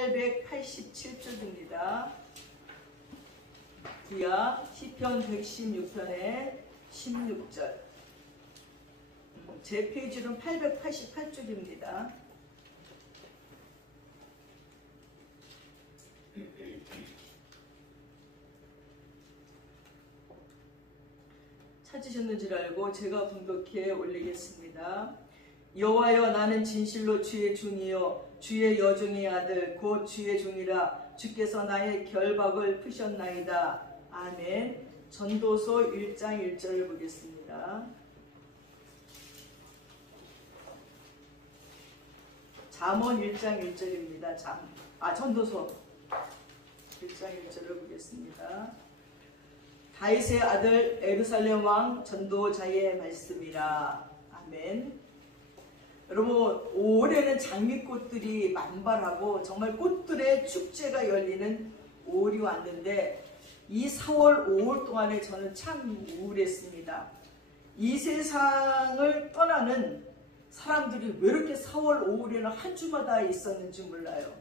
887쪽입니다. 뒤야 시편 116편의 16절. 제 페이지는 888쪽입니다. 찾으셨는지 알고 제가 분독해 올리겠습니다. 여호와여, 나는 진실로 주의 종이요 주의 여종의 아들 곧 주의 종이라. 주께서 나의 결박을 푸셨나이다. 아멘. 전도서 1장 1절을 보겠습니다. 잠언 1장 1절입니다. 전도서 1장 1절을 보겠습니다. 다윗의 아들 예루살렘 왕 전도자의 말씀이라. 아멘. 여러분, 올해는 장미꽃들이 만발하고 정말 꽃들의 축제가 열리는 5월이 왔는데 이 4월 5월 동안에 저는 참 우울했습니다. 이 세상을 떠나는 사람들이 왜 이렇게 4월 5월에는 한 주마다 있었는지 몰라요.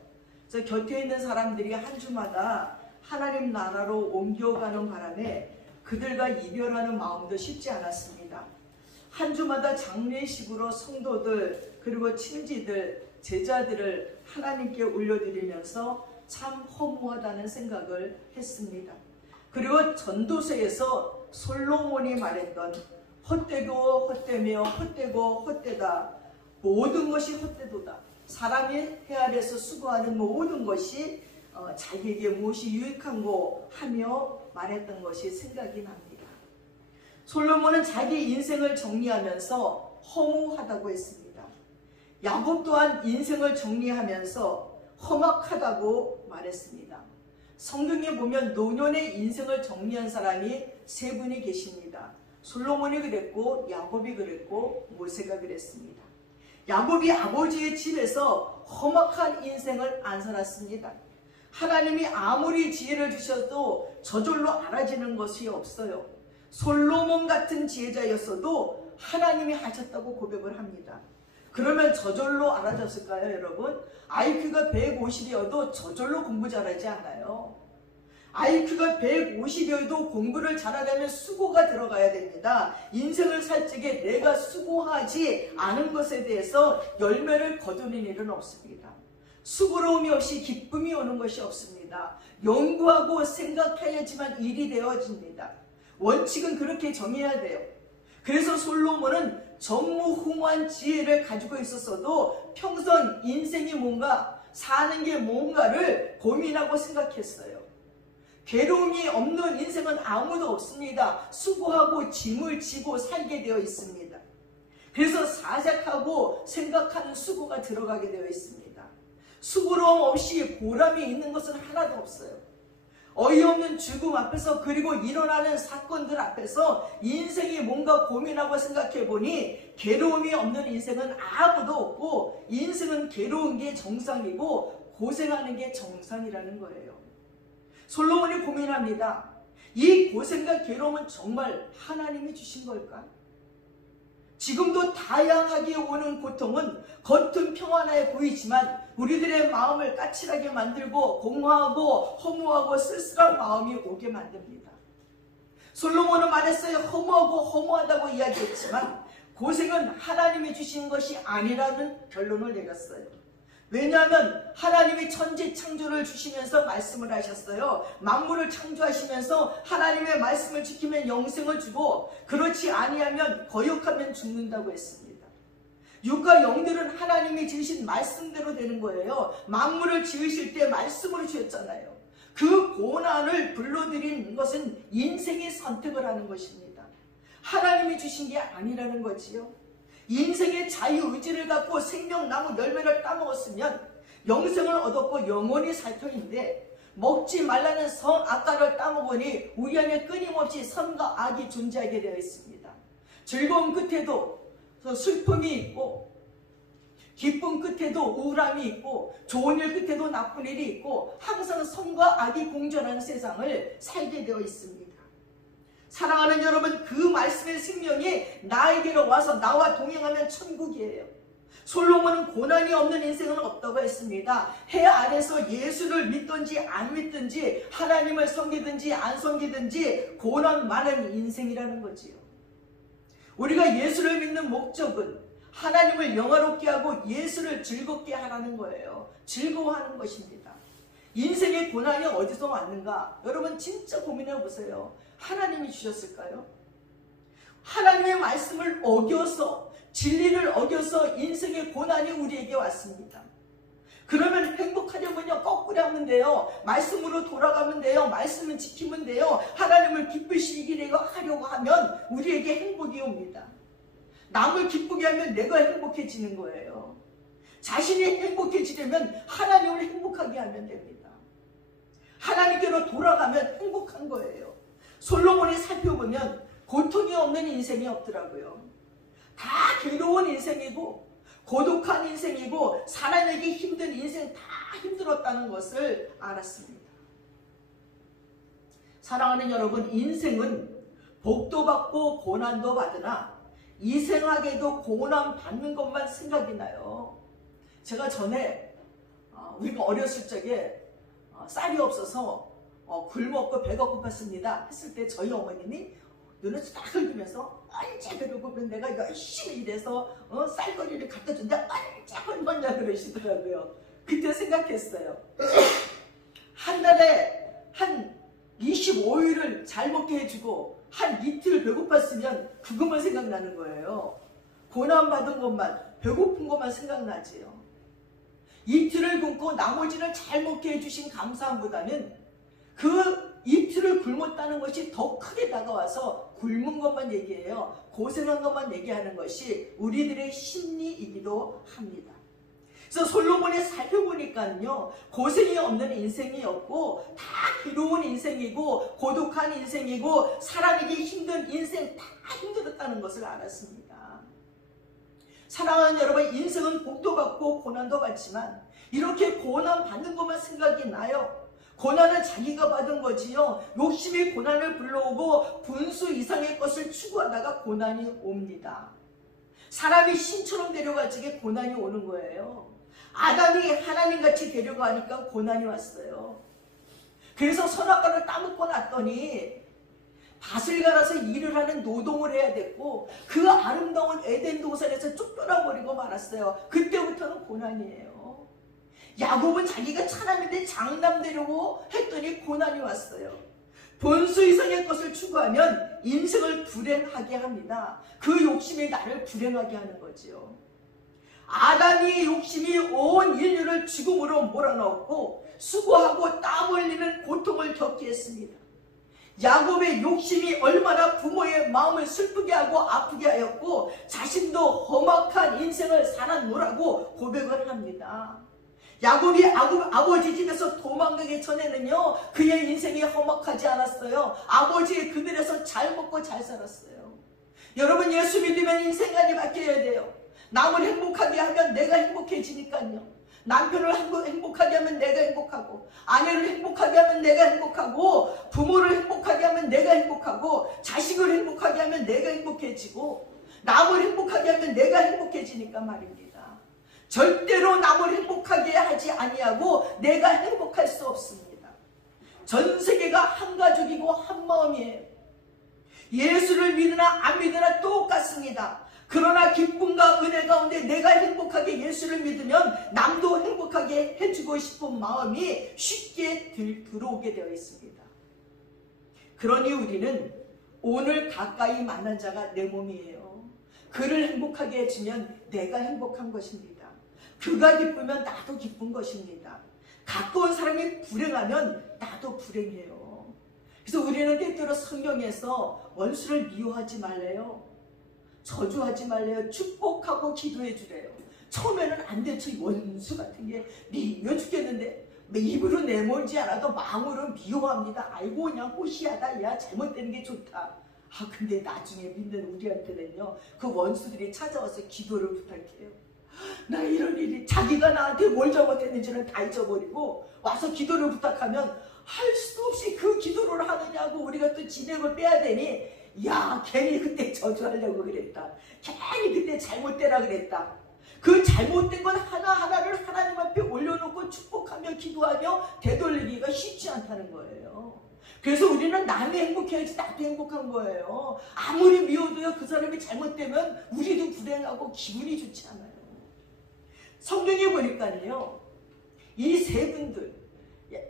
저 곁에 있는 사람들이 한 주마다 하나님 나라로 옮겨가는 바람에 그들과 이별하는 마음도 쉽지 않았습니다. 한 주마다 장례식으로 성도들 그리고 친지들 제자들을 하나님께 올려드리면서 참 허무하다는 생각을 했습니다. 그리고 전도서에서 솔로몬이 말했던 헛되고 헛되며 헛되고 헛되다, 모든 것이 헛되도다. 사람이 해 아래서 수고하는 모든 것이 자기에게 무엇이 유익한고 하며 말했던 것이 생각이 납니다. 솔로몬은 자기 인생을 정리하면서 허무하다고 했습니다. 야곱 또한 인생을 정리하면서 험악하다고 말했습니다. 성경에 보면 노년의 인생을 정리한 사람이 세 분이 계십니다. 솔로몬이 그랬고 야곱이 그랬고 모세가 그랬습니다. 야곱이 아버지의 집에서 험악한 인생을 안 살았습니다. 하나님이 아무리 지혜를 주셔도 저절로 알아지는 것이 없어요. 솔로몬 같은 지혜자였어도 하나님이 하셨다고 고백을 합니다. 그러면 저절로 알아졌을까요, 여러분? IQ가 150이어도 저절로 공부 잘하지 않아요. IQ가 150이어도 공부를 잘하려면 수고가 들어가야 됩니다. 인생을 살 적에 내가 수고하지 않은 것에 대해서 열매를 거두는 일은 없습니다. 수고로움이 없이 기쁨이 오는 것이 없습니다. 연구하고 생각해야지만 일이 되어집니다. 원칙은 그렇게 정해야 돼요. 그래서 솔로몬은 전무후무한 지혜를 가지고 있었어도 평생 인생이 뭔가, 사는 게 뭔가를 고민하고 생각했어요. 괴로움이 없는 인생은 아무도 없습니다. 수고하고 짐을 지고 살게 되어 있습니다. 그래서 사색하고 생각하는 수고가 들어가게 되어 있습니다. 수고로움 없이 보람이 있는 것은 하나도 없어요. 어이없는 죽음 앞에서 그리고 일어나는 사건들 앞에서 인생이 뭔가 고민하고 생각해 보니 괴로움이 없는 인생은 아무도 없고 인생은 괴로운 게 정상이고 고생하는 게 정상이라는 거예요. 솔로몬이 고민합니다. 이 고생과 괴로움은 정말 하나님이 주신 걸까? 지금도 다양하게 오는 고통은 겉은 평안해 보이지만 우리들의 마음을 까칠하게 만들고 공허하고 허무하고 쓸쓸한 마음이 오게 만듭니다. 솔로몬은 말했어요. 허무하다고 이야기했지만 고생은 하나님이 주신 것이 아니라는 결론을 내렸어요. 왜냐하면 하나님이 천지 창조를 주시면서 말씀을 하셨어요. 만물을 창조하시면서 하나님의 말씀을 지키면 영생을 주고 그렇지 아니하면 거역하면 죽는다고 했습니다. 육과 영들은 하나님이 지으신 말씀대로 되는 거예요. 만물을 지으실 때 말씀으로 지었잖아요. 그 고난을 불러들인 것은 인생이 선택을 하는 것입니다. 하나님이 주신 게 아니라는 거지요. 인생의 자유의지를 갖고 생명나무 열매를 따먹었으면 영생을 얻었고 영원히 살 터인데 먹지 말라는 선악과를 따먹으니 우리 안에 끊임없이 선과 악이 존재하게 되어 있습니다. 즐거움 끝에도 슬픔이 있고 기쁨 끝에도 우울함이 있고 좋은 일 끝에도 나쁜 일이 있고 항상 선과 악이 공존하는 세상을 살게 되어 있습니다. 사랑하는 여러분, 그 말씀의 생명이 나에게로 와서 나와 동행하면 천국이에요. 솔로몬은 고난이 없는 인생은 없다고 했습니다. 해 아래서 예수를 믿든지 안 믿든지 하나님을 섬기든지 안 섬기든지 고난 많은 인생이라는 거지요. 우리가 예수를 믿는 목적은 하나님을 영화롭게 하고 예수를 즐겁게 하라는 거예요. 즐거워하는 것입니다. 인생의 고난이 어디서 왔는가? 여러분 진짜 고민해 보세요. 하나님이 주셨을까요? 하나님의 말씀을 어겨서, 진리를 어겨서 인생의 고난이 우리에게 왔습니다. 그러면 행복하려면요, 거꾸로 하면 돼요. 말씀으로 돌아가면 돼요. 말씀을 지키면 돼요. 하나님을 기쁘시게 하려고 하면 우리에게 행복이 옵니다. 남을 기쁘게 하면 내가 행복해지는 거예요. 자신이 행복해지려면 하나님을 행복하게 하면 됩니다. 하나님께로 돌아가면 행복한 거예요. 솔로몬이 살펴보면 고통이 없는 인생이 없더라고요. 다 괴로운 인생이고 고독한 인생이고 살아내기 힘든 인생 다 힘들었다는 것을 알았습니다. 사랑하는 여러분, 인생은 복도 받고 고난도 받으나 이생하게도 고난 받는 것만 생각이 나요. 제가 전에 우리가 어렸을 적에 쌀이 없어서 굶었고 배가 고팠습니다 했을 때 저희 어머님이 눈을 딱 흘리면서 언제 배고프면 내가 열심히 일해서 쌀거리를 갖다 준다 언제 굶었냐 그러시더라고요. 그때 생각했어요. 한 달에 한 25일을 잘 먹게 해주고 한 이틀 배고팠으면 그것만 생각나는 거예요. 고난받은 것만, 배고픈 것만 생각나지요. 이틀을 굶고 나머지를 잘 먹게 해주신 감사함보다는 그 이틀을 굶었다는 것이 더 크게 다가와서 굶은 것만 얘기해요. 고생한 것만 얘기하는 것이 우리들의 심리이기도 합니다. 그래서 솔로몬이 살펴보니까요, 고생이 없는 인생이었고 다 괴로운 인생이고 고독한 인생이고 살아내기 힘든 인생 다 힘들었다는 것을 알았습니다. 사랑하는 여러분, 인생은 복도 받고 고난도 받지만 이렇게 고난 받는 것만 생각이 나요. 고난은 자기가 받은 거지요. 욕심이 고난을 불러오고 분수 이상의 것을 추구하다가 고난이 옵니다. 사람이 신처럼 데려갈 적에 고난이 오는 거예요. 아담이 하나님같이 데려가니까 고난이 왔어요. 그래서 선악과를 따먹고 났더니 밭을 갈아서 일을 하는 노동을 해야 됐고 그 아름다운 에덴 동산에서 쫓겨나버리고 말았어요. 그때부터는 고난이에요. 야곱은 자기가 차남인데 장남 되려고 했더니 고난이 왔어요. 본수 이상의 것을 추구하면 인생을 불행하게 합니다. 그 욕심이 나를 불행하게 하는 거지요. 아담의 욕심이 온 인류를 죽음으로 몰아넣었고 수고하고 땀 흘리는 고통을 겪게 했습니다. 야곱의 욕심이 얼마나 부모의 마음을 슬프게 하고 아프게 하였고 자신도 험악한 인생을 살았노라고 고백을 합니다. 야곱이 아버지 집에서 도망가기 전에는요, 그의 인생이 험악하지 않았어요. 아버지의 그늘에서 잘 먹고 잘 살았어요. 여러분, 예수 믿으면 인생관이 바뀌어야 돼요. 남을 행복하게 하면 내가 행복해지니까요. 남편을 행복하게 하면 내가 행복하고, 아내를 행복하게 하면 내가 행복하고, 부모를 행복하게 하면 내가 행복하고, 자식을 행복하게 하면 내가 행복해지고, 남을 행복하게 하면 내가 행복해지니까 말입니다. 절대로 남을 행복하게 하지 아니하고 내가 행복할 수 없습니다. 전 세계가 한 가족이고 한 마음이에요. 예수를 믿으나 안 믿으나 똑같습니다. 그러나 기쁨과 은혜 가운데 내가 행복하게 예수를 믿으면 남도 행복하게 해주고 싶은 마음이 쉽게 들어오게 되어 있습니다. 그러니 우리는 오늘 가까이 만난 자가 내 몸이에요. 그를 행복하게 해주면 내가 행복한 것입니다. 그가 기쁘면 나도 기쁜 것입니다. 가까운 사람이 불행하면 나도 불행해요. 그래서 우리는 때때로 성경에서 원수를 미워하지 말래요. 저주하지 말래요. 축복하고 기도해 주래요. 처음에는 안 돼. 저 원수 같은 게 미워 죽겠는데 입으로 내몰지 않아도 마음으로 미워합니다. 아이고 그냥 호시하다. 야 잘못되는 게 좋다. 근데 나중에 믿는 우리한테는요, 그 원수들이 찾아와서 기도를 부탁해요. 나 이런 일이, 자기가 나한테 뭘 잘못했는지는 다 잊어버리고 와서 기도를 부탁하면 할 수 없이 그 기도를 하느냐고 우리가 또 진액을 빼야 되니, 야 괜히 그때 저주하려고 그랬다, 괜히 그때 잘못되라 그랬다. 그 잘못된 것 하나하나를 하나님 앞에 올려놓고 축복하며 기도하며 되돌리기가 쉽지 않다는 거예요. 그래서 우리는 남이 행복해야지 나도 행복한 거예요. 아무리 미워도요, 그 사람이 잘못되면 우리도 불행하고 기분이 좋지 않아요. 성경에 보니까요, 이 세 분들,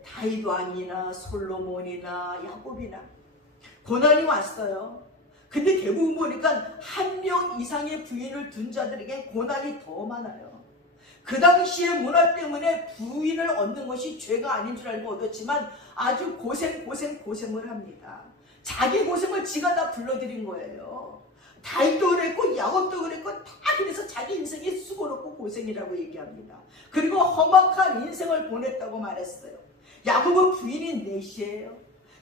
다윗 왕이나 솔로몬이나 야곱이나 고난이 왔어요. 근데 대부분 보니까 한 명 이상의 부인을 둔 자들에게 고난이 더 많아요. 그 당시의 문화 때문에 부인을 얻는 것이 죄가 아닌 줄 알고 얻었지만 아주 고생을 합니다. 자기 고생을 지가 다 불러들인 거예요. 다윗도 그랬고 야곱도 그랬고 다 그래서 자기 인생이 수고롭고 고생이라고 얘기합니다. 그리고 험악한 인생을 보냈다고 말했어요. 야곱은 부인이 넷이에요.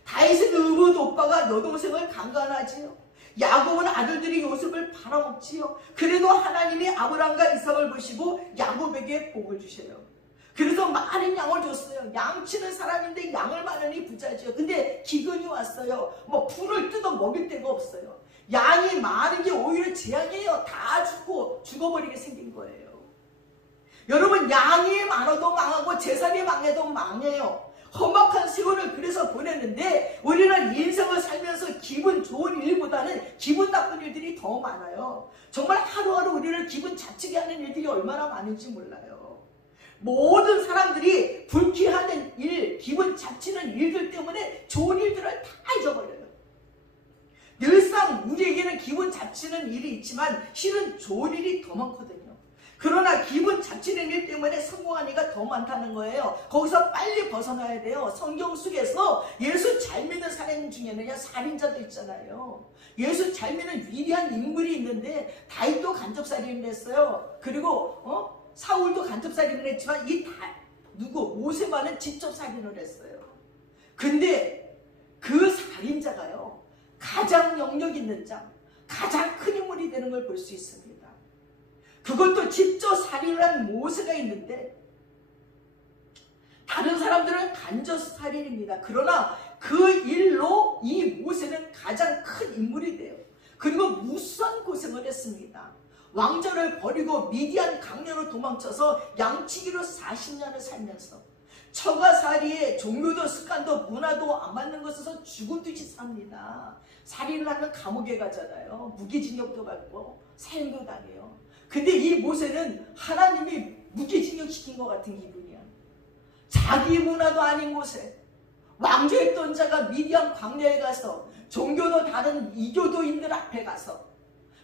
다윗은 의붓 오빠가 여동생을 강간하지요. 야곱은 아들들이 요셉을 팔아먹지요. 그래도 하나님이 아브람과 이삭을 보시고 야곱에게 복을 주셔요. 그래서 많은 양을 줬어요. 양치는 사람인데 양을 많으니 부자지요. 근데 기근이 왔어요. 뭐 풀을 뜯어 먹일 데가 없어요. 양이 많은 게 오히려 재앙이에요. 다 죽어버리게 생긴 거예요. 여러분, 양이 많아도 망하고 재산이 망해도 망해요. 험악한 세월을 그래서 보냈는데 우리는 인생을 살면서 기분 좋은 일보다는 기분 나쁜 일들이 더 많아요. 정말 하루하루 우리를 기분 자치게 하는 일들이 얼마나 많은지 몰라요. 모든 사람들이 불쾌하는 일, 기분 자치는 일들 때문에 좋은 일들을 다 잊어버려요. 늘상 우리에게는 기분 자치는 일이 있지만 실은 좋은 일이 더 많거든요. 그러나 기분 자치는 일 때문에 성공한 이가 더 많다는 거예요. 거기서 빨리 벗어나야 돼요. 성경 속에서 예수 잘 믿는 사람 중에는 살인자도 있잖아요. 예수 잘 믿는 위대한 인물이 있는데 다윗도 간접살인을 했어요. 그리고 사울도 간접살인을 했지만 모세만은 직접 살인을 했어요. 근데 그 살인자가요, 가장 영역 있는 자, 가장 큰 인물이 되는 걸 볼 수 있습니다. 그것도 직접 살인을 한 모세가 있는데 다른 사람들은 간접살인입니다. 그러나 그 일로 이 모세는 가장 큰 인물이 돼요. 그리고 무수한 고생을 했습니다. 왕좌를 버리고 미디안 강녀로 도망쳐서 양치기로 40년을 살면서 처가살이에 종교도 습관도 문화도 안 맞는 것에서 죽은 듯이 삽니다. 살인을 하면 감옥에 가잖아요. 무기징역도 받고 사형도 당해요. 근데 이 모세는 하나님이 무기징역시킨 것 같은 기분이야. 자기 문화도 아닌 곳에 왕조했던 자가 미디안 광야에 가서 종교도 다른 이교도인들 앞에 가서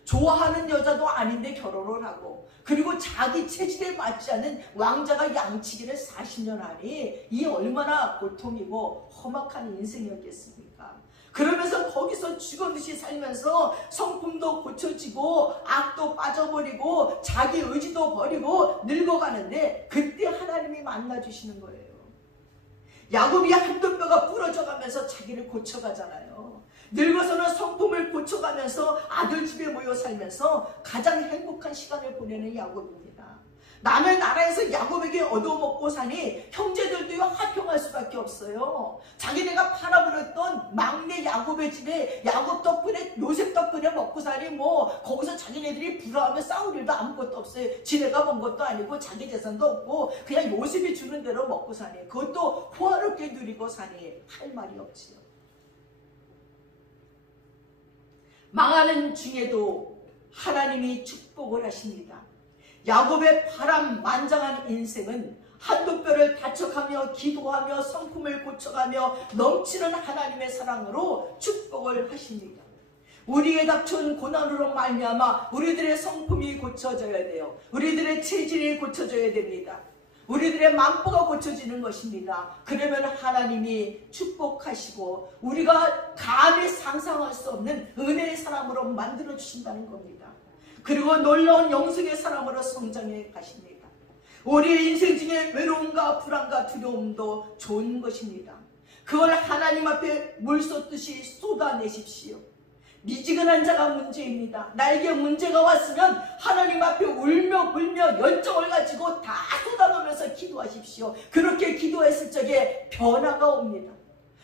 좋아하는 여자도 아닌데 결혼을 하고, 그리고 자기 체질에 맞지 않는 왕자가 양치기를 40년 하니 이 얼마나 고통이고 험악한 인생이었겠습니까? 그러면서 거기서 죽어듯이 살면서 성품도 고쳐지고 악도 빠져버리고 자기 의지도 버리고 늙어가는데 그때 하나님이 만나주시는 거예요. 야곱이 한두 뼈가 부러져가면서 자기를 고쳐가잖아요. 늙어서는 성품을 고쳐가면서 아들 집에 모여 살면서 가장 행복한 시간을 보내는 야곱입니다. 남의 나라에서 야곱에게 얻어먹고 사니 형제들도 화평할 수밖에 없어요. 자기네가 팔아버렸던 막내 야곱의 집에 야곱 덕분에, 요셉 덕분에 먹고 사니 거기서 자기네들이 불화하며 싸울 일도 아무것도 없어요. 지네가 번 것도 아니고 자기 재산도 없고 그냥 요셉이 주는 대로 먹고 사니, 그것도 호화롭게 누리고 사니 할 말이 없지요. 망하는 중에도 하나님이 축복을 하십니다. 야곱의 파란만장한 인생은 한두 뼈를 다쳐가며 기도하며 성품을 고쳐가며 넘치는 하나님의 사랑으로 축복을 하십니다. 우리의 닥쳐온 고난으로 말미암아 우리들의 성품이 고쳐져야 돼요. 우리들의 체질이 고쳐져야 됩니다. 우리들의 만보가 고쳐지는 것입니다. 그러면 하나님이 축복하시고 우리가 감히 상상할 수 없는 은혜의 사람으로 만들어 주신다는 겁니다. 그리고 놀라운 영성의 사람으로 성장해 가십니다. 우리의 인생 중에 외로움과 불안과 두려움도 좋은 것입니다. 그걸 하나님 앞에 물 쏟듯이 쏟아내십시오. 미지근한 자가 문제입니다. 나에게 문제가 왔으면 하나님 앞에 울며 불며 열정을 가지고 다 쏟아놓으면서 기도하십시오. 그렇게 기도했을 적에 변화가 옵니다.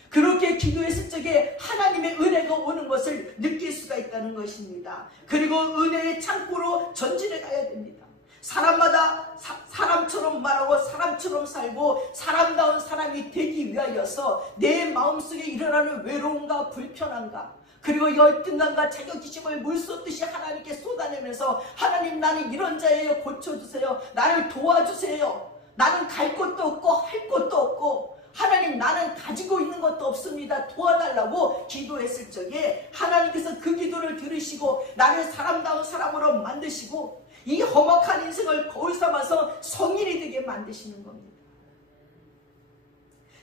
그렇게 기도했을 적에 하나님의 은혜가 오는 것을 느낄 수가 있다는 것입니다. 그리고 은혜의 창고로 전진해 가야 됩니다. 사람마다 사람처럼 말하고 사람처럼 살고 사람다운 사람이 되기 위하여서 내 마음속에 일어나는 외로움과 불편함과 그리고 열등감과 자격지심을 물 쏟듯이 하나님께 쏟아내면서 하나님 나는 이런 자예요. 고쳐주세요. 나를 도와주세요. 나는 갈 곳도 없고 할 곳도 없고 하나님 나는 가지고 있는 것도 없습니다. 도와달라고 기도했을 적에 하나님께서 그 기도를 들으시고 나를 사람다운 사람으로 만드시고 이 험악한 인생을 거울 삼아서 성인이 되게 만드시는 겁니다.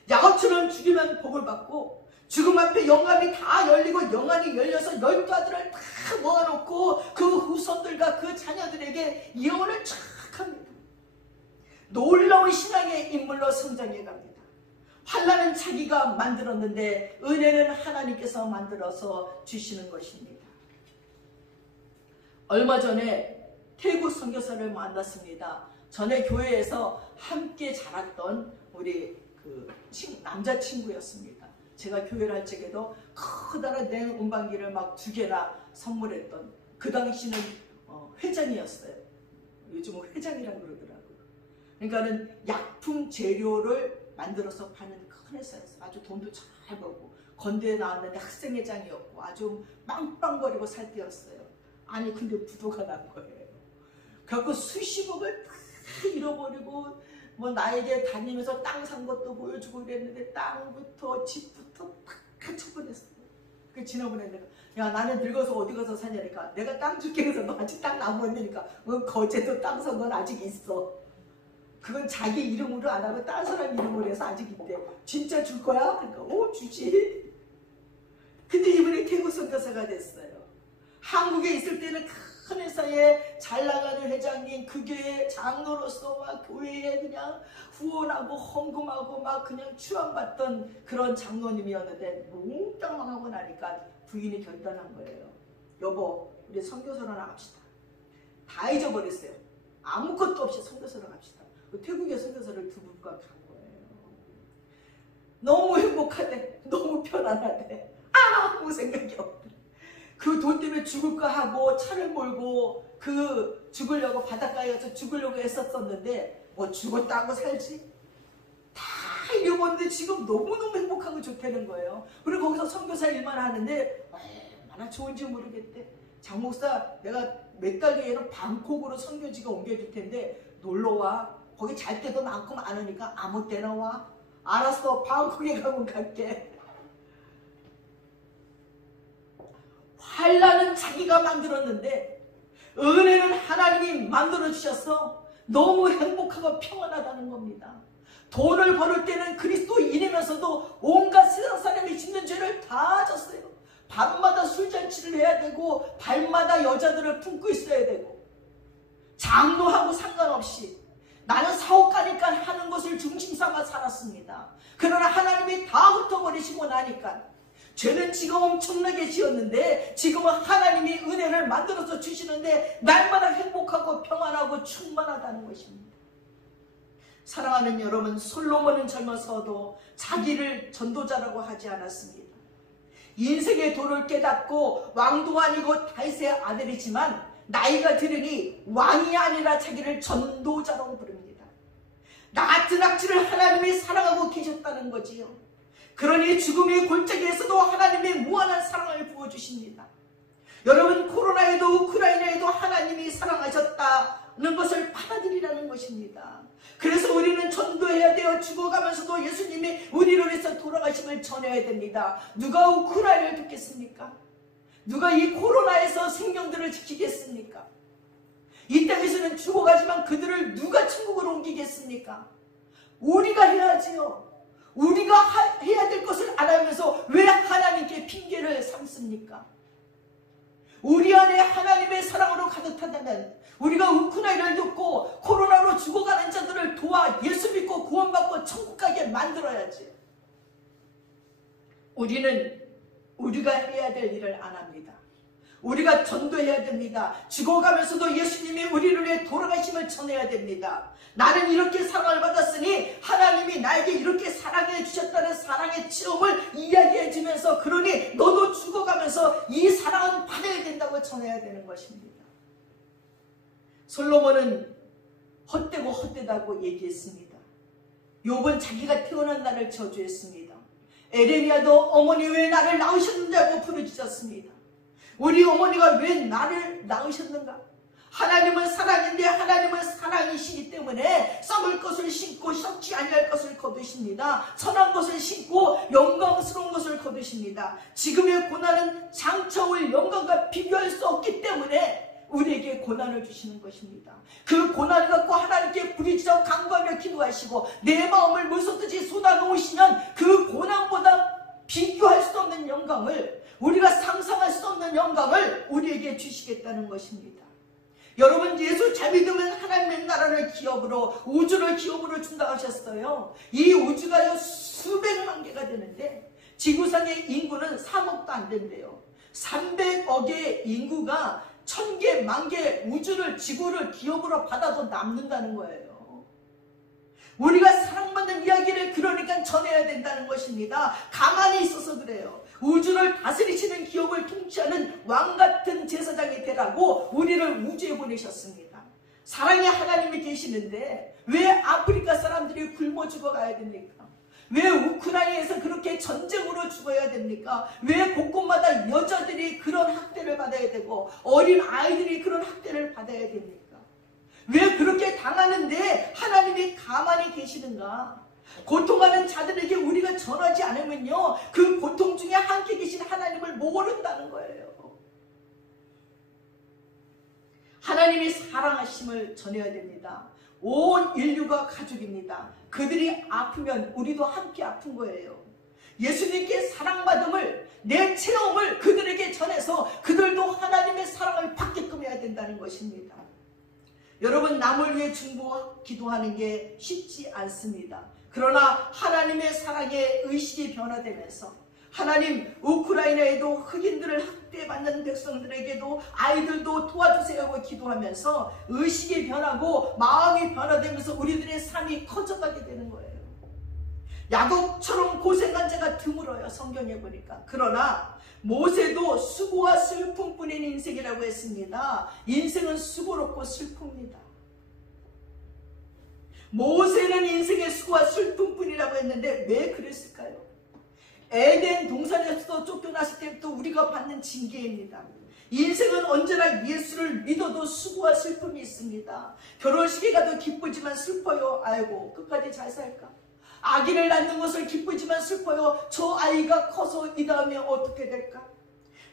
야곱처럼 죽이면 복을 받고 죽음 앞에 영감이 다 열리고 영안이 열려서 12 아들을 다 모아놓고 그 후손들과 그 자녀들에게 예언을 쫙 합니다. 놀라운 신앙의 인물로 성장해 갑니다. 환난은 자기가 만들었는데 은혜는 하나님께서 만들어서 주시는 것입니다. 얼마 전에 태국 선교사를 만났습니다. 전에 교회에서 함께 자랐던 우리 그 남자친구였습니다. 제가 교회를 할 적에도 커다란 냉 운반기를 막 2개나 선물했던 그 당시는 회장이었어요. 요즘은 회장이라고 그러더라고요. 그러니까는 약품 재료를 만들어서 파는 큰 회사였어요. 아주 돈도 잘 벌고 건대에 나왔는데 학생회장이었고 아주 빵빵거리고 살 때였어요. 아니 근데 부도가 난 거예요. 그래서 수십억을 다 잃어버리고 뭐 나에게 다니면서 땅 산 것도 보여주고 그랬는데 땅부터 집부터 다 처분했어요. 그 지난번에 내가 야 나는 늙어서 어디 가서 사냐니까 내가 땅 줄게 해서 너 아직 땅 남았으니까 거제도 땅 산 건 아직 있어. 그건 자기 이름으로 안 하고 다른 사람 이름으로 해서 아직 있대. 진짜 줄 거야? 그러니까 주지. 근데 이번에 태국 선교사가 됐어요. 한국에 있을 때는 큰 회사에 잘 나가는 회장님, 그 교회 장로로서 막 교회에 그냥 후원하고 헌금하고 막 그냥 추앙받던 그런 장로님이었는데 몽땅 망하고 나니까 부인이 결단한 거예요. 여보, 우리 선교사로 나갑시다. 다 잊어버렸어요. 아무것도 없이 선교사로 갑시다. 태국의 선교사를 2분과 간 거예요. 너무 행복하대. 너무 편안하대. 아무 생각이 없대. 그 돈 때문에 죽을까 하고 차를 몰고 그 죽으려고 바닷가에 가서 죽으려고 했었었는데 뭐 죽었다고 살지? 다 잃어버렸는데 지금 너무너무 행복하고 좋다는 거예요. 그리고 거기서 선교사 일만 하는데 얼마나 좋은지 모르겠대. 장 목사 내가 몇 달 뒤에는 방콕으로 선교지가 옮겨줄 텐데 놀러와. 거기 잘 때도 많고 많으니까 아무 때나 와. 알았어. 방콕에 가면 갈게. 환난은 자기가 만들었는데 은혜는 하나님이 만들어주셔서 너무 행복하고 평안하다는 겁니다. 돈을 벌을 때는 그리스도인이면서도 온갖 세상 사람이 짓는 죄를 다 졌어요. 밤마다 술잔치를 해야 되고 밤마다 여자들을 품고 있어야 되고 장로하고 상관없이 나는 사업가니까 하는 것을 중심 삼아 살았습니다. 그러나 하나님이 다 흩어버리시고 나니까 죄는 지금 엄청나게 지었는데 지금은 하나님이 은혜를 만들어서 주시는데 날마다 행복하고 평안하고 충만하다는 것입니다. 사랑하는 여러분, 솔로몬은 젊어서도 자기를 전도자라고 하지 않았습니다. 인생의 도를 깨닫고 왕도 아니고 다윗의 아들이지만 나이가 들으니 왕이 아니라 자기를 전도자라고 부릅니다. 나 같은 악취를 하나님이 사랑하고 계셨다는 거지요. 그러니 죽음의 골짜기에서도 하나님의 무한한 사랑을 부어주십니다. 여러분, 코로나에도 우크라이나에도 하나님이 사랑하셨다는 것을 받아들이라는 것입니다. 그래서 우리는 전도해야 되어 죽어가면서도 예수님이 우리를 위해서 돌아가심을 전해야 됩니다. 누가 우크라이나를 돕겠습니까? 누가 이 코로나에서 생명들을 지키겠습니까? 이 땅에서는 죽어가지만 그들을 누가 천국으로 옮기겠습니까? 우리가 해야지요. 우리가 해야 될 것을 안 하면서 왜 하나님께 핑계를 삼습니까? 우리 안에 하나님의 사랑으로 가득하다면 우리가 우크라이나를 돕고 코로나로 죽어가는 자들을 도와 예수 믿고 구원받고 천국 가게 만들어야지. 우리는 우리가 해야 될 일을 안 합니다. 우리가 전도해야 됩니다. 죽어가면서도 예수님이 우리를 위해 돌아가심을 전해야 됩니다. 나는 이렇게 사랑을 받았으니 하나님이 나에게 이렇게 사랑해 주셨다는 사랑의 체험을 이야기해 주면서 그러니 너도 죽어가면서 이 사랑은 받아야 된다고 전해야 되는 것입니다. 솔로몬은 헛되고 헛되다고 얘기했습니다. 욥은 자기가 태어난 날을 저주했습니다. 에레미야도 어머니 왜 나를 낳으셨느냐고 부르짖었습니다. 우리 어머니가 왜 나를 낳으셨는가? 하나님은 사랑인데 하나님은 사랑이시기 때문에 썩을 것을 심고 썩지 아니할 것을 거두십니다. 선한 것을 심고 영광스러운 것을 거두십니다. 지금의 고난은 장차올 영광과 비교할 수 없기 때문에 우리에게 고난을 주시는 것입니다. 그 고난을 갖고 하나님께 부르짖어 간구하며 기도하시고 내 마음을 물쏟듯이 쏟아놓으시면 그 고난보다 비교할 수 없는 영광을, 우리가 상상할 수 없는 영광을 우리에게 주시겠다는 것입니다. 여러분, 예수 잘 믿으면 하나님의 나라를 기업으로, 우주를 기업으로 준다고 하셨어요. 이 우주가 수백만 개가 되는데 지구상의 인구는 3억도 안 된대요. 300억의 인구가 1000개, 10,000개 우주를, 지구를 기업으로 받아도 남는다는 거예요. 우리가 사랑받는 이야기를 그러니까 전해야 된다는 것입니다. 가만히 있어서 그래요. 우주를 다스리시는 기업을 통치하는 왕같은 제사장이 되라고 우리를 우주에 보내셨습니다. 사랑의 하나님이 계시는데 왜 아프리카 사람들이 굶어 죽어가야 됩니까? 왜 우크라이나에서 그렇게 전쟁으로 죽어야 됩니까? 왜 곳곳마다 여자들이 그런 학대를 받아야 되고 어린 아이들이 그런 학대를 받아야 됩니까? 왜 그렇게 당하는데 하나님이 가만히 계시는가? 고통하는 자들에게 우리가 전하지 않으면요, 그 고통 중에 함께 계신 하나님을 모른다는 거예요. 하나님이 사랑하심을 전해야 됩니다. 온 인류가 가족입니다. 그들이 아프면 우리도 함께 아픈 거예요. 예수님께 사랑받음을, 내 체험을 그들에게 전해서 그들도 하나님의 사랑을 받게끔 해야 된다는 것입니다. 여러분, 남을 위해 기도하는 게 쉽지 않습니다. 그러나 하나님의 사랑에 의식이 변화되면서 하나님, 우크라이나에도 흑인들을 학대받는 백성들에게도 아이들도 도와주세요 하고 기도하면서 의식이 변하고 마음이 변화되면서 우리들의 삶이 커져가게 되는 거예요. 야곱처럼 고생한 자가 드물어요, 성경에 보니까. 그러나 모세도 수고와 슬픔뿐인 인생이라고 했습니다. 인생은 수고롭고 슬픕니다. 모세는 인생의 수고와 슬픔뿐이라고 했는데 왜 그랬을까요? 에덴 동산에서도 쫓겨났을 때부터 우리가 받는 징계입니다. 인생은 언제나 예수를 믿어도 수고와 슬픔이 있습니다. 결혼식에 가도 기쁘지만 슬퍼요. 아이고, 끝까지 잘 살까? 아기를 낳는 것을 기쁘지만 슬퍼요. 저 아이가 커서 이 다음에 어떻게 될까?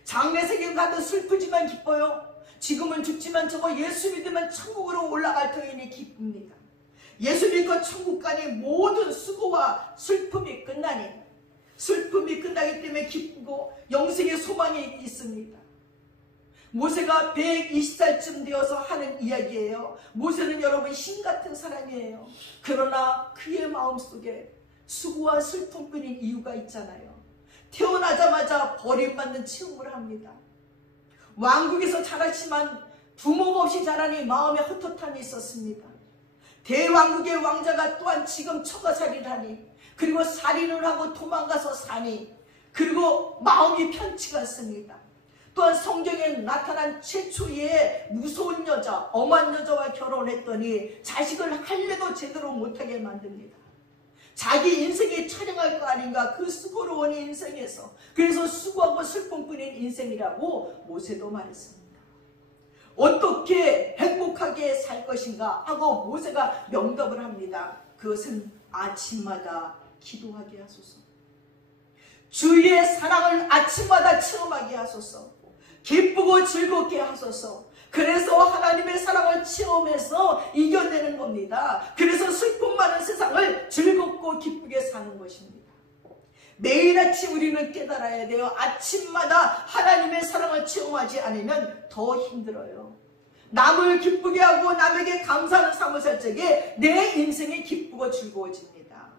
장례식에 가도 슬프지만 기뻐요. 지금은 죽지만 저거 예수 믿으면 천국으로 올라갈 터이니 기쁩니다. 예수 믿고 천국 가니 모든 수고와 슬픔이 끝나니, 슬픔이 끝나기 때문에 기쁘고 영생의 소망이 있습니다. 모세가 120살쯤 되어서 하는 이야기예요. 모세는 여러분 신같은 사람이에요. 그러나 그의 마음속에 수고와 슬픔뿐인 이유가 있잖아요. 태어나자마자 버림받는 체험을 합니다. 왕국에서 자랐지만 부모가 없이 자라니 마음에 헛헛함이 있었습니다. 대왕국의 왕자가 또한 지금 처가살이를 하니, 그리고 살인을 하고 도망가서 사니, 그리고 마음이 편치가 않습니다. 또한 성경에 나타난 최초의 무서운 여자, 엄한 여자와 결혼했더니 자식을 할래도 제대로 못하게 만듭니다. 자기 인생에 촬영할 거 아닌가, 그 수고로운 인생에서. 그래서 수고하고 슬픔뿐인 인생이라고 모세도 말했습니다. 어떻게 행복하게 살 것인가 하고 모세가 명답을 합니다. 그것은 아침마다 기도하게 하소서. 주의 사랑을 아침마다 체험하게 하소서. 기쁘고 즐겁게 하소서. 그래서 하나님의 사랑을 체험해서 이겨내는 겁니다. 그래서 슬픔 많은 세상을 즐겁고 기쁘게 사는 것입니다. 매일 아침 우리는 깨달아야 돼요. 아침마다 하나님의 사랑을 체험하지 않으면 더 힘들어요. 남을 기쁘게 하고 남에게 감사하는 삶을 살 적에 내 인생이 기쁘고 즐거워집니다.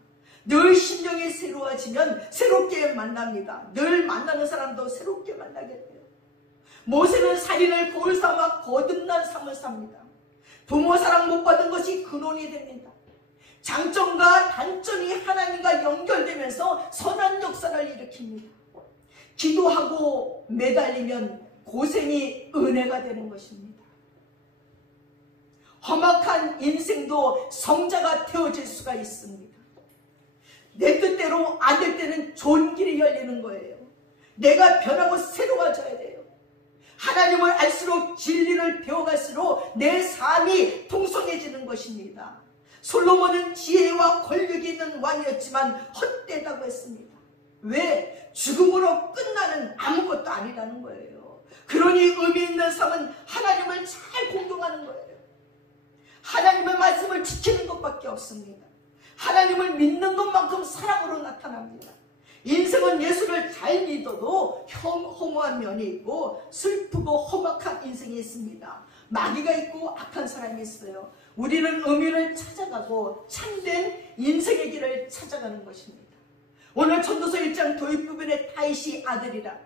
늘 심령이 새로워지면 새롭게 만납니다. 늘 만나는 사람도 새롭게 만나게 돼요. 모세는 살인을 거울 삼아 거듭난 삶을 삽니다. 부모 사랑 못 받은 것이 근원이 됩니다. 장점과 단점이 하나님과 연결되면서 선한 역사를 일으킵니다. 기도하고 매달리면 고생이 은혜가 되는 것입니다. 험악한 인생도 성자가 되어질 수가 있습니다. 내 뜻대로 안 될 때는 좋은 길이 열리는 거예요. 내가 변하고 새로워져야 돼요. 하나님을 알수록 진리를 배워갈수록 내 삶이 풍성해지는 것입니다. 솔로몬은 지혜와 권력이 있는 왕이었지만 헛되다고 했습니다. 왜? 죽음으로 끝나는 아무것도 아니라는 거예요. 그러니 의미 있는 삶은 하나님을 잘 공경하는 거예요. 하나님의 말씀을 지키는 것밖에 없습니다. 하나님을 믿는 것만큼 사랑으로 나타납니다. 인생은 예수를 잘 믿어도 허무한 면이 있고 슬프고 험악한 인생이 있습니다. 마귀가 있고 악한 사람이 있어요. 우리는 의미를 찾아가고 참된 인생의 길을 찾아가는 것입니다. 오늘 전도서 1장 도입부분의 다윗이 아들이라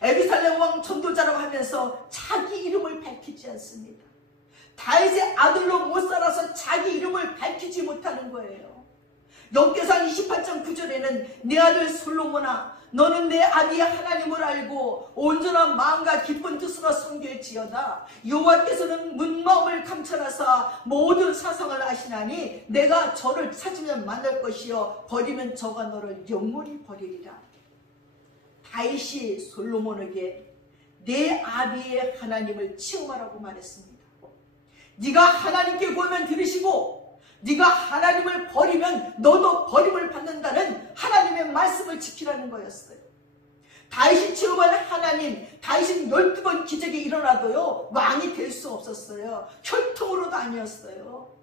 에르살렘 왕 전도자라고 하면서 자기 이름을 밝히지 않습니다. 다윗의 아들로 못 살아서 자기 이름을 밝히지 못하는 거예요. 역대상 28장 9절에는 내 아들 솔로몬아 너는 내 아비의 하나님을 알고 온전한 마음과 기쁜 뜻으로 섬길지어다. 여호와께서는 문마음을 감찰하사 모든 사상을 아시나니 내가 저를 찾으면 만날 것이요 버리면 저가 너를 영원히 버리리라. 다윗이 솔로몬에게 내 아비의 하나님을 체험하라고 말했습니다. 네가 하나님께 구하면 들으시고 네가 하나님을 버리면 너도 버림을 받는다는 하나님의 말씀을 지키라는 거였어요. 다윗이 체험한 하나님, 다윗은 12번 기적이 일어나도요 왕이 될 수 없었어요. 혈통으로도 아니었어요.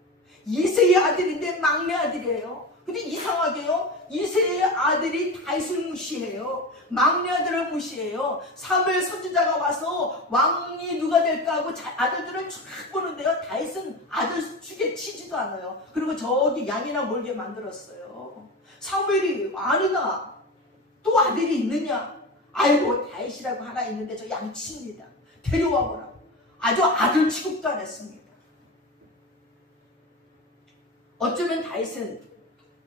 이새의 아들인데 막내 아들이에요. 근데 이상하게요 이새의 아들이 다윗을 무시해요. 막내 아들을 무시해요. 사무엘 선지자가 와서 왕이 누가 될까 하고 아들들을 쫙 보는데요 다윗은 아들 죽에 치지도 않아요. 그리고 저기 양이나 몰게 만들었어요. 사무엘이 아니다 또 아들이 있느냐. 아이고 다윗이라고 하나 있는데 저 양치입니다. 데려와 보라고. 아주 아들 취급도 안 했습니다. 어쩌면 다윗은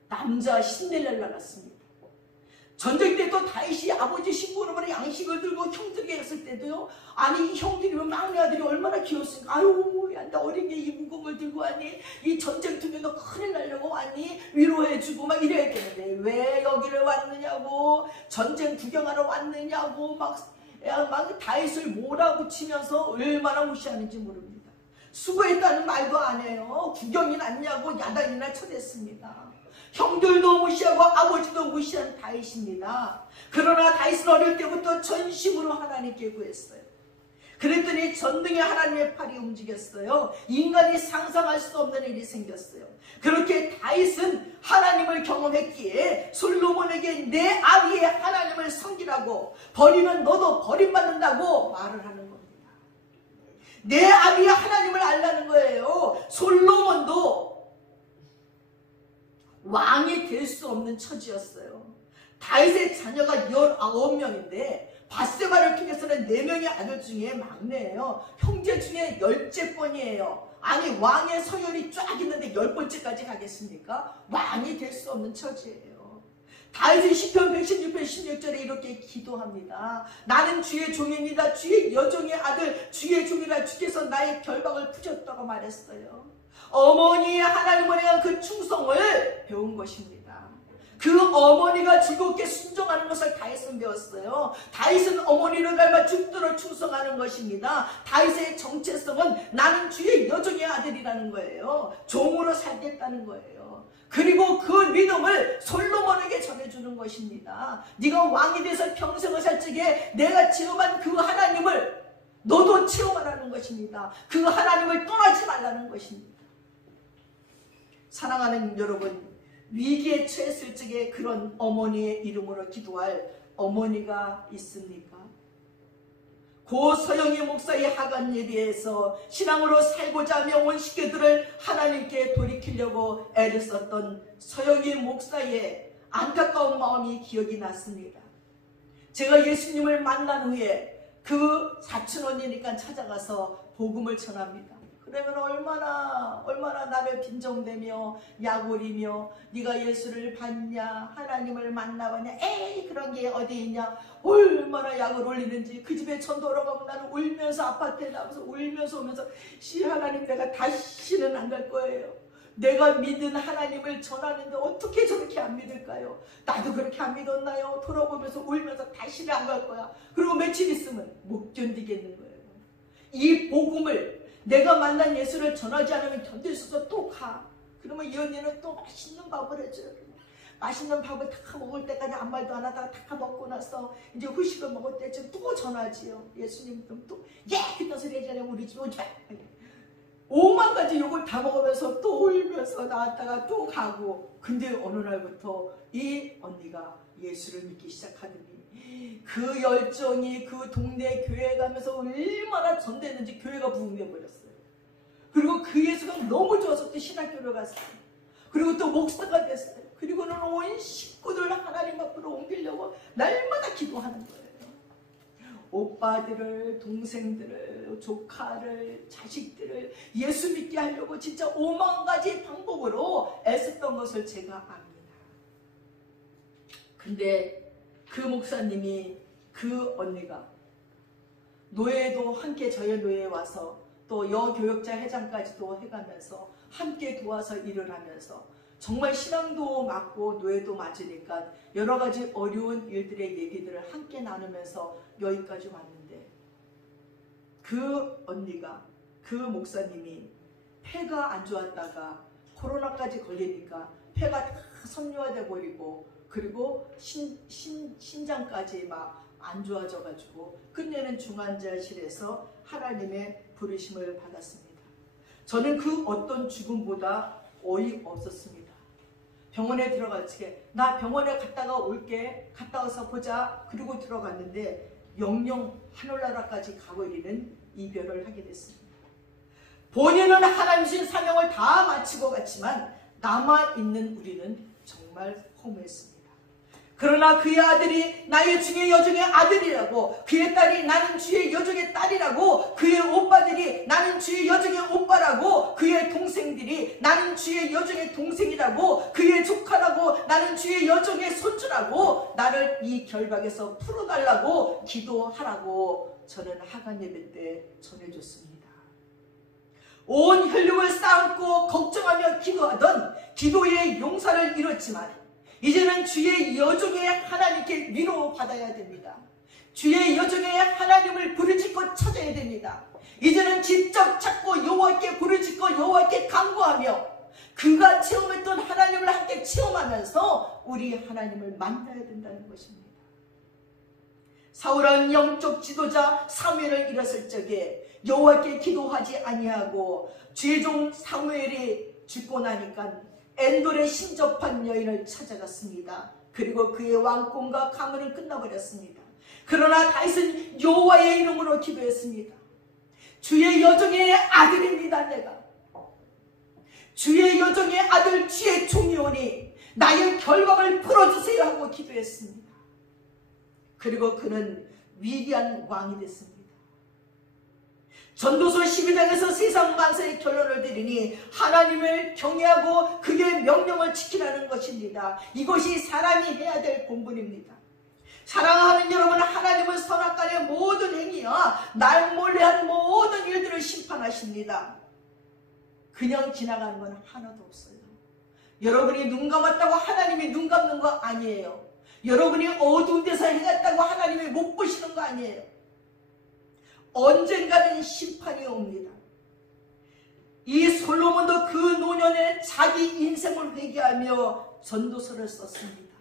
남자 신데렐라 같습니다. 전쟁 때도 다윗이 아버지 심부름으로 양식을 들고 형들에게 갔을 때도요 아니 이 형들이면 막내 아들이 얼마나 귀여웠을까. 아유 야, 나 어린 게 이 무거움을 들고 왔니. 이 전쟁 중에 너 큰일 나려고 왔니. 위로해주고 막 이래야 되는데 왜 여기를 왔느냐고 전쟁 구경하러 왔느냐고 막 다윗을 몰아붙이면서 얼마나 무시하는지 모릅니다. 수고했다는 말도 안 해요. 구경이 났냐고 야단이나 쳐댔습니다. 형들도 무시하고 아버지도 무시한 다윗입니다. 그러나 다윗은 어릴 때부터 전심으로 하나님께 구했어요. 그랬더니 전능의 하나님의 팔이 움직였어요. 인간이 상상할 수 없는 일이 생겼어요. 그렇게 다윗은 하나님을 경험했기에 솔로몬에게 내 아비의 하나님을 섬기라고 버리면 너도 버림받는다고 말을 하는 겁니다. 내 아비의 하나님을 알라는 거예요. 솔로몬도 왕이 될 수 없는 처지였어요. 다윗의 자녀가 19명인데 밧세바를 통해서는 4명의 아들 중에 막내예요. 형제 중에 10째번이에요. 아니 왕의 서열이 쫙 있는데 10번째까지 가겠습니까? 왕이 될 수 없는 처지예요. 다윗은 시편 116편 16절에 이렇게 기도합니다. 나는 주의 종입니다. 주의 여종의 아들 주의 종이라 주께서 나의 결박을 푸셨다고 말했어요. 어머니의 하나님을 향한 그 충성을 배운 것입니다. 그 어머니가 즐겁게 순종하는 것을 다윗은 배웠어요. 다윗은 어머니를 닮아 죽도록 충성하는 것입니다. 다윗의 정체성은 나는 주의 여종의 아들이라는 거예요. 종으로 살겠다는 거예요. 그리고 그 믿음을 솔로몬에게 전해주는 것입니다. 네가 왕이 돼서 평생을 살 적에 내가 체험한 그 하나님을 너도 체험하라는 것입니다. 그 하나님을 떠나지 말라는 것입니다. 사랑하는 여러분, 위기에 처했을 적에 그런 어머니의 이름으로 기도할 어머니가 있습니까? 고 서영희 목사의 하간 예배에서 신앙으로 살고자 하며 온 식구들을 하나님께 돌이키려고 애를 썼던 서영희 목사의 안타까운 마음이 기억이 났습니다. 제가 예수님을 만난 후에 그 사촌 언니니까 찾아가서 복음을 전합니다. 그러면 얼마나 나를 빈정대며 약올리며 네가 예수를 봤냐, 하나님을 만나봤냐, 에이 그런 게 어디 있냐, 얼마나 약을 올리는지. 그 집에 전도로 가면 나는 울면서 아파트에 나와서 울면서 오면서 하나님, 내가 다시는 안 갈 거예요. 내가 믿은 하나님을 전하는데 어떻게 저렇게 안 믿을까요? 나도 그렇게 안 믿었나요? 돌아보면서 울면서 다시는 안 갈 거야. 그리고 며칠 있으면 못 견디겠는 거예요. 이 복음을, 내가 만난 예수를 전하지 않으면 견딜 수 없어. 또 가. 그러면 이 언니는 또 맛있는 밥을 해줘요. 맛있는 밥을 다 먹을 때까지 아무 말도 안 하다가 다 먹고 나서 이제 후식을 먹을 때쯤 또 전하지요. 예수님 그럼 또 그딴 소리 하잖아요. 우리 집 오지 마. 5만 가지 욕을 다 먹으면서 또 울면서 나왔다가 또 가고. 근데 어느 날부터 이 언니가 예수를 믿기 시작하더니 그 열정이 그 동네 교회에 가면서 얼마나 전됐는지 교회가 부흥돼 버렸어요. 그리고 그 예수가 너무 좋아서 또 신학교를 갔어요. 그리고 또 목사가 됐어요. 그리고는 온 식구들 하나님 앞으로 옮기려고 날마다 기도하는 거예요. 오빠들을, 동생들을, 조카를, 자식들을 예수 믿게 하려고 진짜 5만 가지 방법으로 애썼던 것을 제가 압니다. 근데 그 목사님이, 그 언니가 노예도 함께 저희 노예에 와서 또 여교역자 회장까지도 해가면서 함께 도와서 일을 하면서 정말 신앙도 맞고 노예도 맞으니까 여러 가지 어려운 일들의 얘기들을 함께 나누면서 여기까지 왔는데, 그 언니가, 그 목사님이 폐가 안 좋았다가 코로나까지 걸리니까 폐가 다 섬유화돼 버리고, 그리고 신장까지 막 안 좋아져 가지고 끝내는 중환자실에서 하나님의 부르심을 받았습니다. 저는 그 어떤 죽음보다 어이없었습니다. 병원에 들어가지게, 나 병원에 갔다가 올게, 갔다 와서 보자. 그리고 들어갔는데 영영 하늘나라까지 가버리는 이별을 하게 됐습니다. 본인은 하나님 주신 사명을 다 마치고 갔지만 남아있는 우리는 정말 허무했습니다. 그러나 그의 아들이 나의 중의 여종의 아들이라고, 그의 딸이 나는 주의 여종의 딸이라고, 그의 오빠들이 나는 주의 여종의 오빠라고, 그의 동생들이 나는 주의 여종의 동생이라고, 그의 조카라고 나는 주의 여종의 손주라고 나를 이 결박에서 풀어달라고 기도하라고 저는 하간 예배 때 전해줬습니다. 온 혈육을 쌓고 걱정하며 기도하던 기도의 용사를 이뤘지만 이제는 주의 여종의 하나님께 위로받아야 됩니다. 주의 여종의 하나님을 부르짖고 찾아야 됩니다. 이제는 직접 찾고 여호와께 부르짖고 여호와께 간구하며 그가 체험했던 하나님을 함께 체험하면서 우리 하나님을 만나야 된다는 것입니다. 사울은 영적 지도자 사무엘을 잃었을 적에 여호와께 기도하지 아니하고 주의 종 사무엘이 죽고 나니까 엔돌에 신접한 여인을 찾아갔습니다. 그리고 그의 왕권과 가문은 끝나버렸습니다. 그러나 다윗은 여호와의 이름으로 기도했습니다. 주의 여종의 아들입니다. 내가 주의 여종의 아들 주의 종이오니 나의 결박을 풀어주세요 하고 기도했습니다. 그리고 그는 위대한 왕이 됐습니다. 전도서 12장에서 세상 만사의 결론을 드리니 하나님을 경외하고 그의 명령을 지키라는 것입니다. 이것이 사람이 해야 될 본분입니다. 사랑하는 여러분, 하나님은 선악간의 모든 행위와 날 몰래 한 모든 일들을 심판하십니다. 그냥 지나가는 건 하나도 없어요. 여러분이 눈 감았다고 하나님이 눈 감는 거 아니에요. 여러분이 어두운 데서 행했다고 하나님이 못 보시는 거 아니에요. 언젠가는 심판이 옵니다. 이 솔로몬도 그 노년에 자기 인생을 회개하며 전도서를 썼습니다.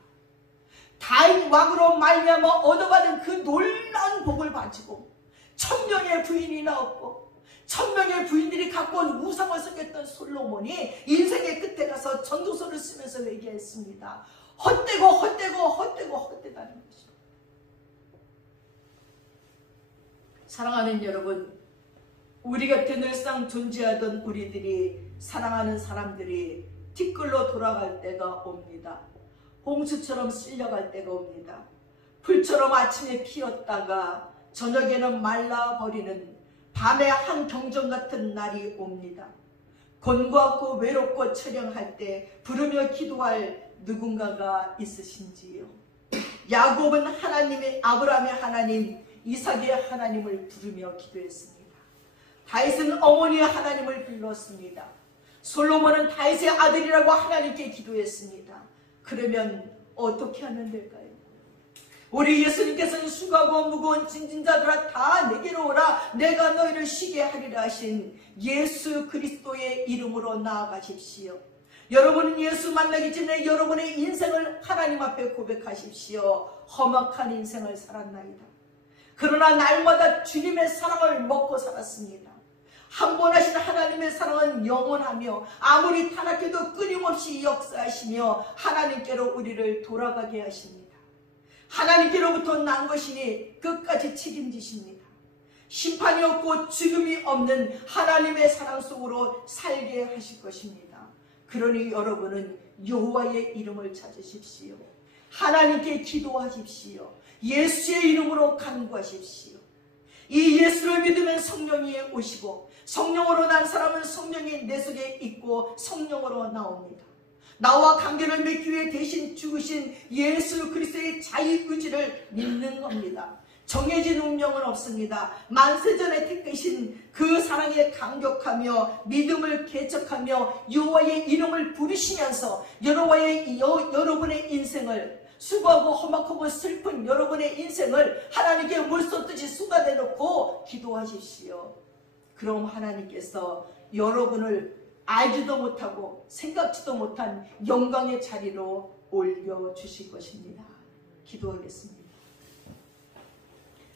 다윗 왕으로 말미암아 얻어받은 그 놀라운 복을 가지고 1000명의 부인이 나왔고 1000명의 부인들이 갖고 온 우상을 섬겼던 솔로몬이 인생의 끝에 가서 전도서를 쓰면서 회개했습니다. 헛되다는 것입니다. 사랑하는 여러분, 우리 곁에 늘상 존재하던 우리들이, 사랑하는 사람들이 티끌로 돌아갈 때가 옵니다. 홍수처럼 쓸려갈 때가 옵니다. 풀처럼 아침에 피었다가 저녁에는 말라버리는, 밤에 한 경전 같은 날이 옵니다. 곤고하고 외롭고 처량할 때 부르며 기도할 누군가가 있으신지요? 야곱은 하나님의 아브라함의 하나님, 이삭의 하나님을 부르며 기도했습니다. 다윗은 어머니의 하나님을 불렀습니다. 솔로몬은 다윗의 아들이라고 하나님께 기도했습니다. 그러면 어떻게 하면 될까요? 우리 예수님께서는 수고하고 무거운 짐진 자들아 다 내게로 오라, 내가 너희를 쉬게 하리라 하신 예수 그리스도의 이름으로 나아가십시오. 여러분은 예수 만나기 전에 여러분의 인생을 하나님 앞에 고백하십시오. 험악한 인생을 살았나이다. 그러나 날마다 주님의 사랑을 먹고 살았습니다. 한 번 하신 하나님의 사랑은 영원하며 아무리 타락해도 끊임없이 역사하시며 하나님께로 우리를 돌아가게 하십니다. 하나님께로부터 난 것이니 끝까지 책임지십니다. 심판이 없고 죽음이 없는 하나님의 사랑 속으로 살게 하실 것입니다. 그러니 여러분은 여호와의 이름을 찾으십시오. 하나님께 기도하십시오. 예수의 이름으로 간구하십시오. 이 예수를 믿으면 성령이 오시고, 성령으로 난 사람은 성령이 내 속에 있고 성령으로 나옵니다. 나와 관계를 맺기 위해 대신 죽으신 예수 그리스도의 자유의지를 믿는 겁니다. 정해진 운명은 없습니다. 만세전에 택하신 그 사랑에 감격하며 믿음을 개척하며 여호와의 이름을 부르시면서 여러분의 인생을, 수고하고 험악하고 슬픈 여러분의 인생을 하나님께 물쏟듯이 쏟아내놓고 기도하십시오. 그럼 하나님께서 여러분을 알지도 못하고 생각지도 못한 영광의 자리로 올려주실 것입니다. 기도하겠습니다.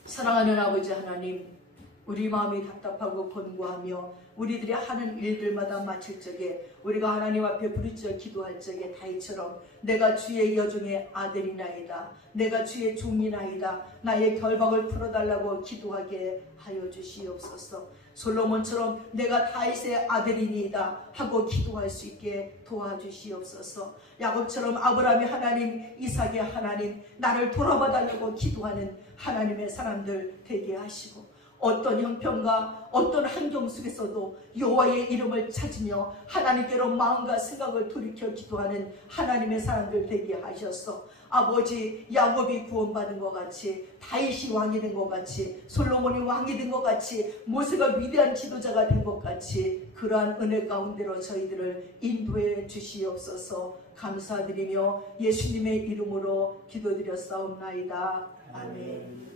사랑하는 아버지 하나님, 우리 마음이 답답하고 곤고하며 우리들이 하는 일들마다 마칠 적에 우리가 하나님 앞에 부르짖어 기도할 적에 다윗처럼 내가 주의 여종의 아들이나이다, 내가 주의 종이나이다, 나의 결박을 풀어달라고 기도하게 하여 주시옵소서. 솔로몬처럼 내가 다윗의 아들이니이다 하고 기도할 수 있게 도와주시옵소서. 야곱처럼 아브라함의 하나님, 이삭의 하나님, 나를 돌아봐달라고 기도하는 하나님의 사람들 되게 하시고, 어떤 형편과 어떤 환경 속에서도 여호와의 이름을 찾으며 하나님께로 마음과 생각을 돌이켜 기도하는 하나님의 사람들 되게 하셔서 아버지, 야곱이 구원받은 것 같이, 다윗이 왕이 된 것 같이, 솔로몬이 왕이 된 것 같이, 모세가 위대한 지도자가 된 것 같이 그러한 은혜 가운데로 저희들을 인도해 주시옵소서. 감사드리며 예수님의 이름으로 기도드렸사옵나이다. 아멘.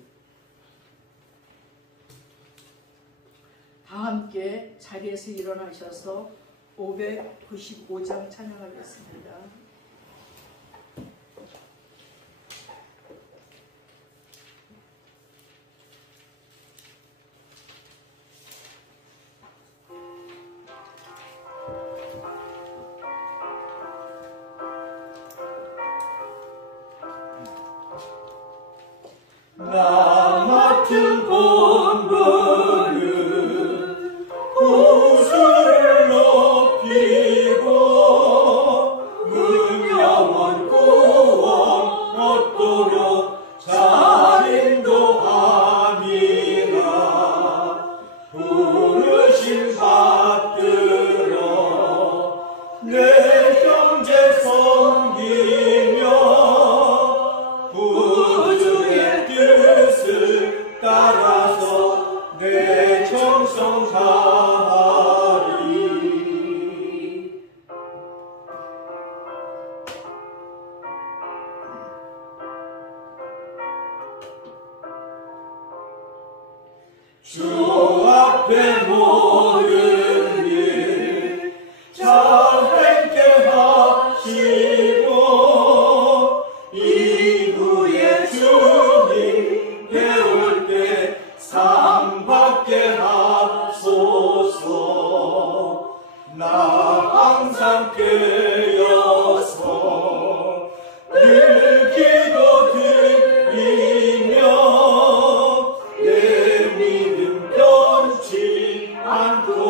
다 함께 자리에서 일어나셔서 595장 찬양하겠습니다. 나 맡은 본분은 구주를 높이고 은영원 구원 얻도록 자린도 아니라 부르심 받들어 내 형제 섬기며 따라서 내 정성 다하리. 주 앞에 모든 일 자행케 하시고 이후에 주님 배울 때 상 받게 하소서. 나 항상 깨어서 늘 기도 드리며 내 믿음 변치 않고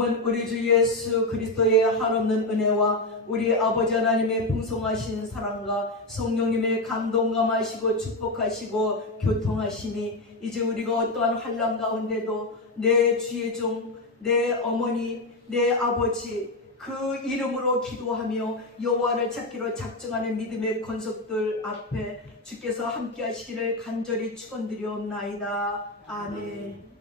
지금은 우리 주 예수 그리스도의 한없는 은혜와 우리 아버지 하나님의 풍성하신 사랑과 성령님의 감동감하시고 축복하시고 교통하심이 이제 우리가 어떠한 환난 가운데도 내 주의 종, 내 어머니, 내 아버지 그 이름으로 기도하며 여호와를 찾기로 작정하는 믿음의 권속들 앞에 주께서 함께 하시기를 간절히 축원드리옵나이다. 아멘.